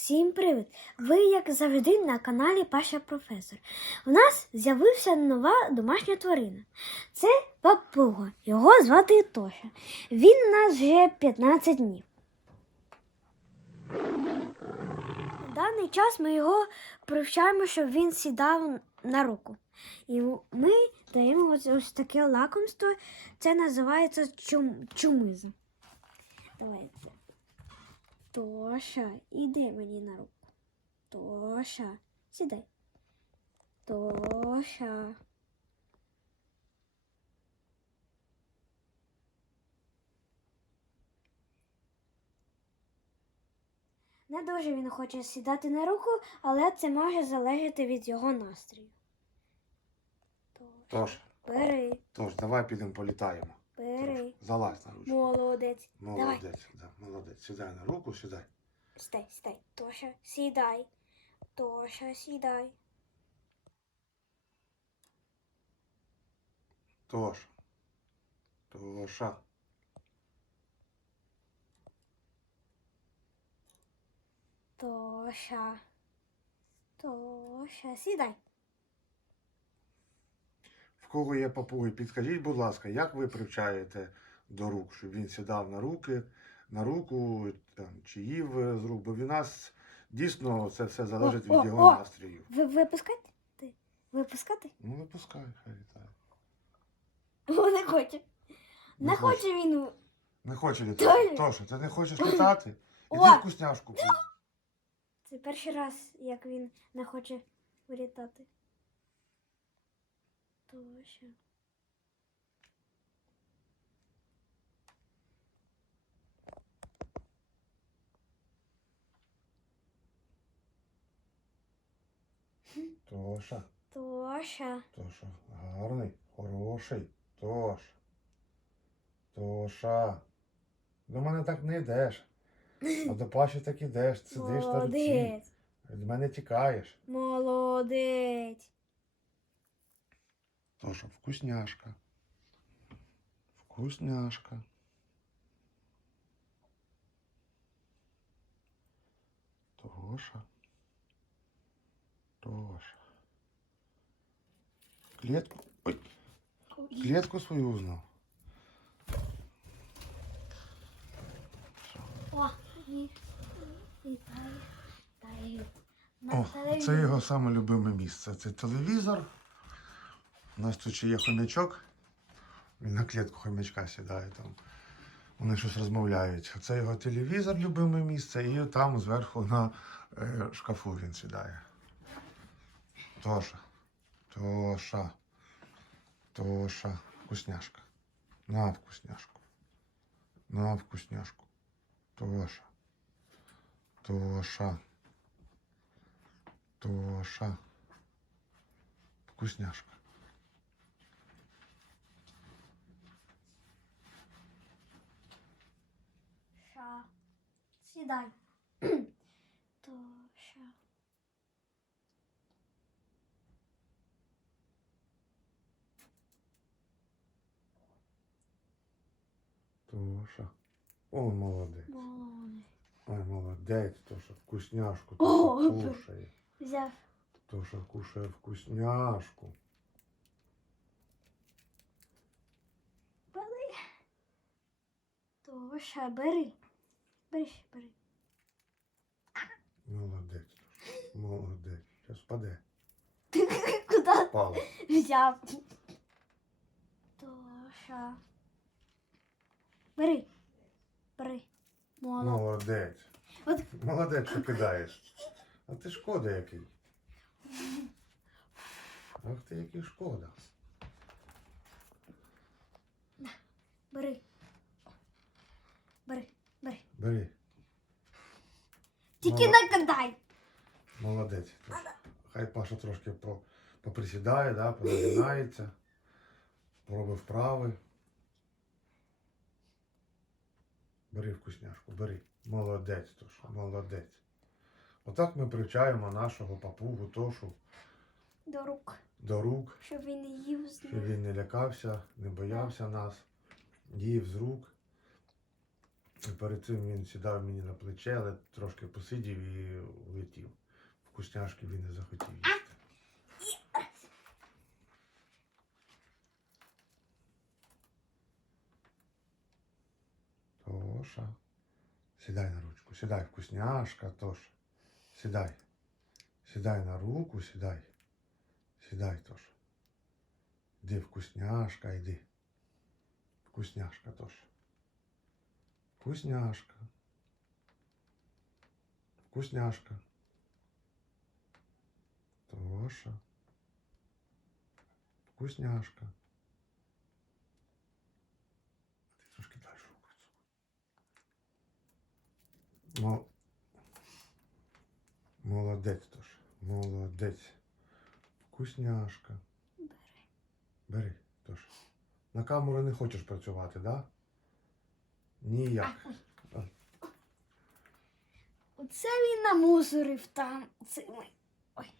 Всім привіт! Ви, як завжди, на каналі Паша Професор. У нас з'явився нова домашня тварина. Це папуга. Його звати Тоша. Він у нас вже 15 днів. В даний час ми його привчаємо, щоб він сідав на руку. І ми даємо ось, ось таке лакомство. Це називається чум, чумиза. Давайте. Тоша, іди мені на руку. Тоша, сідай. Тоша. Не дуже він хоче сідати на руку, але це може залежати від його настрою. Тож, бери, тож, давай підемо політаємо. Бери. Залазь на ручку. Молодець. Давай. Да, молодець. Сідай на руку, сідай. Стай, стай. Тоша, сідай. Тоша, сідай. Тож. Тоша. Тоша. Тоша, сідай. Кого є папуги, підкажіть, будь ласка, як ви привчаєте до рук, щоб він сідав на руки, на руку там, чи їв е, з рук, бо від нас дійсно це все залежить О, о, від його о! настрою. Ви випускати? Випускати? Ну, випускай, хай літає. О, не хоче. Не, Не хоче. хоче. він. Не хоче літати. Тоша, ти не хочеш літати? Іди О! вкусняшку. Це перший раз, як він не хоче вилітати. Тоша. Тоша. Тоша. Тоша, гарний, хороший. Тош. Тоша. До мене так не йдеш. А до Паші так ідеш. Сидиш на руці. Від мене тікаєш. Молодець. Тоша, вкусняшка. Вкусняшка. Тоша. Тоша. Клетку. Ой, клетку свою узнал. О. О, це його саме любиме місце. Це телевізор. У нас тут ще є хомячок. Він на клітку хомячка сідає там. Вони щось розмовляють. Це його телевізор, любиме місце, і там зверху на е, шкафу він сідає. Тоша. Тоша. Тоша. Вкусняшка. На вкусняшку. На вкусняшку. Тоша. Тоша. Тоша. Вкусняшка. Сідай. Тоша. Тоша. О, молодець. Молодець. Ой, молодець, Тоша, вкусняшку. О, кушає. Взяв. Тоша кушає вкусняшку. Бери. Тоша, бери. Бери, бери. Молодець. Молодець. Зараз впаде. Куди Впала. взяв? Тоша. Бери. Бери. Молодець. Молодець. От Молодець, що кидаєш. А ти шкода який. Ах ти який шкода. Бери, бери. Бери. Тільки Молод- накидай. Молодець. Хай Паша трошки по, поприсідає, да, порозгинається, поробить вправи. Бери вкусняшку, бери. Молодець, Тоша, молодець. Отак ми привчаємо нашого папугу Тошу До рук. до рук, Щоб він не їв з щоб він не лякався, не боявся нас, їв з рук. Перед цим він сідав мені на плече, але трошки посидів і улетів. Вкусняшки він не захотів їсти. Тоша. Сідай на ручку. Сідай, вкусняшка, Тоша. Сідай. Сідай на руку, сідай. Сідай, Тоша. Іди, вкусняшка, йди. Вкусняшка, Тоша. Вкусняшка. Вкусняшка. Тоша. Вкусняшка. А ти трошки далі. Мол... Молодець тож. Молодець. Вкусняшка. Бери. Бери тож. На камеру не хочеш працювати, да? Ніяк. Оце він намусорив там цими. Ой,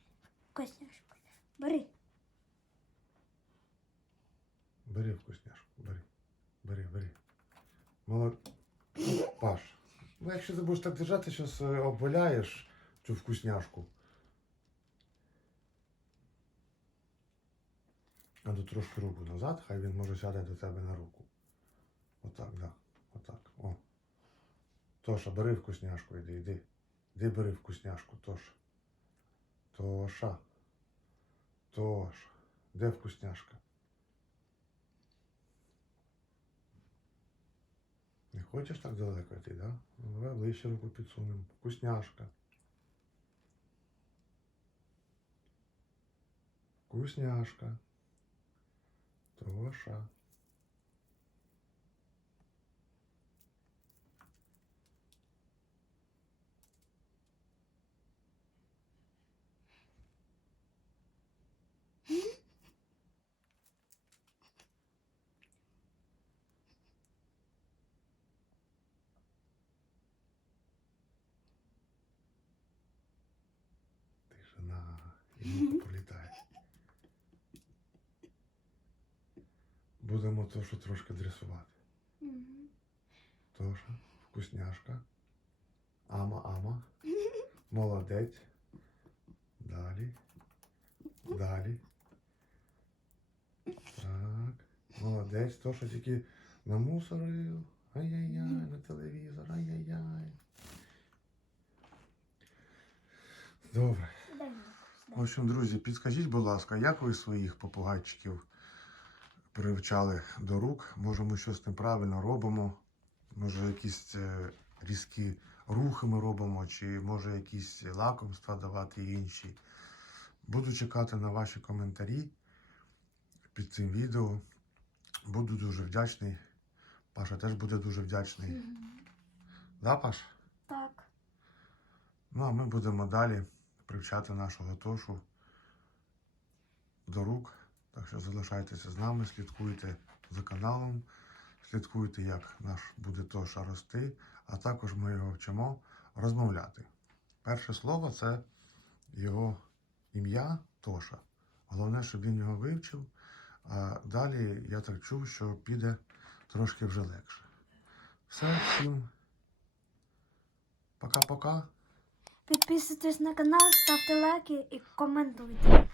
вкусняшку. Бери. Бери вкусняшку, бери. Бери, бери. Молод... Паш, ну якщо ти будеш так держати, зараз обваляєш цю вкусняшку. А тут трошки руку назад, хай він може сяде до тебе на руку. Отак, да. Отак. О. Тоша, бери вкусняшку, іди, іди. Іди бери вкусняшку, Тоша. Тоша. Тоша. Де вкусняшка? Не хочеш так далеко йти, да? Ну, Давай ближче руку підсунемо. Вкусняшка. Вкусняшка. Тоша. І політає. Будемо Тошу трошки дресувати. Тоша, вкусняшка. Ама, ама. Молодець. Далі. Далі. Так. Молодець. Тоша тільки намусорив. Ай-яй-яй, на телевізор. Ай-яй-яй. В общем, друзі, підскажіть, будь ласка, як ви своїх попугайчиків привчали до рук? Може, ми щось неправильно робимо? Може, якісь е, різкі рухи ми робимо, чи може якісь лакомства давати інші? Буду чекати на ваші коментарі під цим відео. Буду дуже вдячний. Паша теж буде дуже вдячний. Мгм. Да, Паш? Так. Ну, а ми будемо далі привчати нашого Тошу до рук. Так що залишайтеся з нами, слідкуйте за каналом, слідкуйте, як наш буде Тоша рости, а також ми його вчимо розмовляти. Перше слово це його ім'я Тоша. Головне, щоб він його вивчив, а далі я так чув, що піде трошки вже легше. Все, всім пока-пока. Підписуйтесь на канал, ставте лайки і коментуйте.